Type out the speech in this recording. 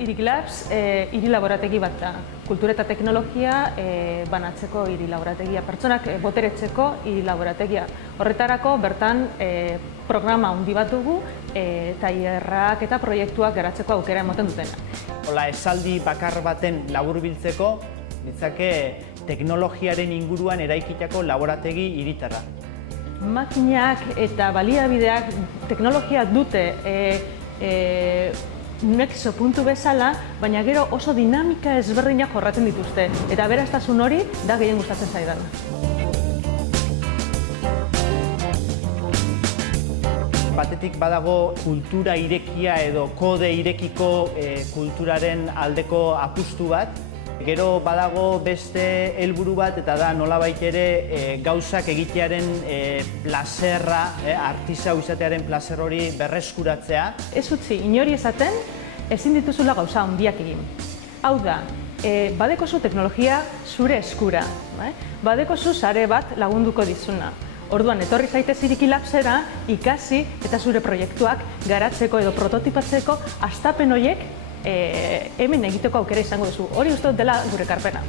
Iric Labs hiri laborategi bat da. Kultura eta teknologia banatzeko hiri laborategia, pertsonak boteretzeko hiri laborategia. Horretarako bertan programa handi bat dugu, tailerrak eta proiektuak garatzeko aukera ematen dutena. Hola, esaldi bakar baten laburbiltzeko, ditzake teknologiaren inguruan eraikitako laborategi hiritarra. Makinak eta baliabideak teknologia dute nexo puntu bezala, baina gero oso dinamika ezberdinak jorratzen dituzte. Eta aberastasun hori da gehien gustatzen zaidan. Batetik badago kultura irekia edo kode irekiko kulturaren aldeko apustu bat. Gero badago beste helburu bat eta da nolabait ere gauzak egitearen plazerra, artisau izatearen plazer hori berreskuratzea. Ez utzi inori esaten, ezin dituzula gauza handiak egin. Hau da, badekozu teknologia zure eskura, badekozu sare bat lagunduko dizuna. Orduan, etorri zaitez Iric Labsera ikasi eta zure proiektuak garatzeko edo prototipatzeko hastapen horiek hemen egiteko aukera izango duzu. Hori uste dut dela gure ekarpena.